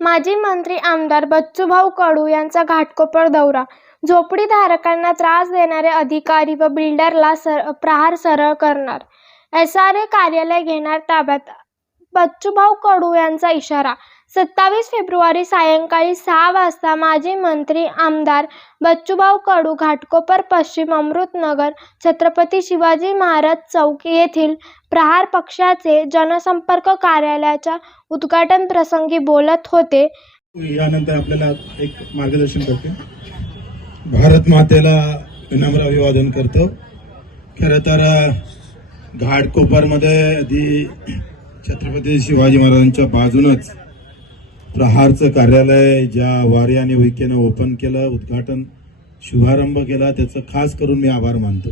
माजी मंत्री आमदार बच्चूभाऊ कडू यांचा घाटकोपर दौरा. झोपडीधारकांना त्रास देणारे अधिकारी व बिल्डरला सर प्रहार सरळ करणार. एस आर ए कार्यालय घेणार ताब्यात. बच्चूभाऊ कडू यांचा इशारा सत्तावीस फेब्रुवारी सायंकाळी सहा वाजता माजी मंत्री आमदार बच्चूभाऊ कडू घाटकोपर पश्चिम अमृतनगर छत्रपती शिवाजी महाराज चौक येथील प्रहार पक्षाचे जनसंपर्क कार्यालयाच्या उद्घाटन प्रसंगी बोलत होते. यानंतर आपल्याला एक मार्गदर्शन करते. भारत मातेला विनम्र अभिवादन करतो. खरं तर घाटकोपरमध्ये आधी छत्रपती शिवाजी महाराजांच्या बाजूनच प्रहारचं कार्यालय ज्या वारे आणि विकेनं ओपन केलं उद्घाटन शुभारंभ केला त्याचं खास करून मी आभार मानतो.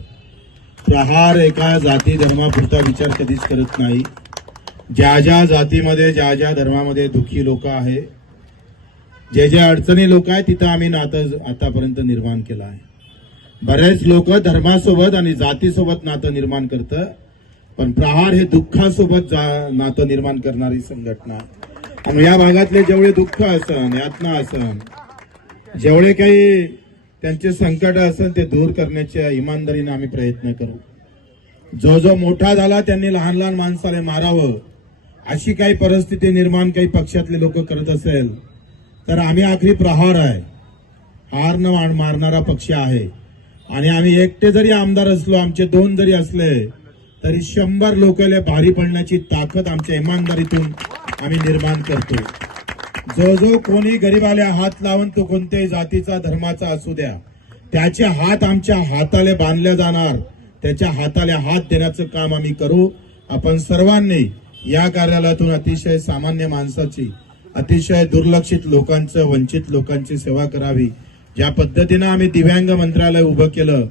प्रहार एका जाती धर्मापुरता विचार कधीच करत नाही. ज्या ज्या जातीमध्ये ज्या ज्या धर्मामध्ये दुःखी लोक आहे जे जे अडचणी लोक आहेत तिथं आम्ही नातं आतापर्यंत निर्माण केलं आहे. बरेच लोक धर्मासोबत आणि जातीसोबत नातं निर्माण करतं पण प्रहार हे दुःखासोबत जा- नातं निर्माण करणारी संघटना आहे. या भागातले जेवढे दुःख असन यातना असन जेवढे काही त्यांचे संकट असन ते दूर करण्याच्या इमानदारीने आम्ही प्रयत्न करू. जो जो मोठा झाला त्यांनी लहान लहान माणसाला मारावं अशी काही परिस्थिती निर्माण काही पक्षातले लोक करत असेल तर आम्ही आखरी प्रहार आहे. हार न मार- मारणारा पक्ष आहे. आणि आम्ही एकटे जरी आमदार असलो आमचे दोन जरी असले तरी शंभर लोकांना भारी पडण्याची ताकद आमच्या इमानदारीतून आम्ही निर्माण करतो जो जो कोणी गरीबाला हात लावून तो कोणत्याही जातीचा धर्माचा असू द्या. त्याचे हात आमच्या हाताले बांधले जाणार. त्याच्या हाताला हात देण्याचं काम आम्ही करू. आपण सर्वांनी या कार्यालयातून अतिशय सामान्य माणसाची अतिशय दुर्लक्षित लोकांचं वंचित लोकांची सेवा करावी. ज्या पद्धतीनं आम्ही दिव्यांग मंत्रालय उभं केलं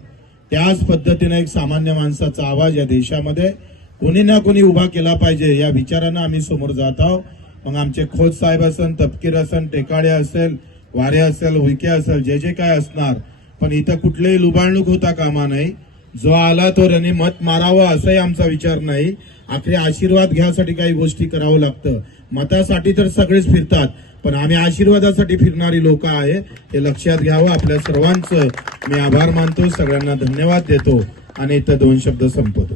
त्याच पद्धतीनं एक सामान्य माणसाचा आवाज या देशामध्ये कोणी ना कोणी उभा केला पाहिजे या विचारानं आम्ही समोर जात आहोत. मग आमचे खोत साहेब असन तपकीर असन टेकाडे असेल वारे असेल विके असेल जे जे काय असणार पण इथं कुठलीही लुबाळणूक होता कामा नाही. जो आला तो त्यांनी मत मारावं असाही आमचा विचार नाही. आखरी आशीर्वाद घ्यासाठी काही गोष्टी करावं लागतं. मतासाठी तर सगळेच फिरतात. पण आम्ही आशीर्वादासाठी फिरणारी लोक आहे हे लक्षात घ्यावं. आपल्या सर्वांचं मी आभार मानतो. सगळ्यांना धन्यवाद देतो. आणि इथं दोन शब्द संपवतो.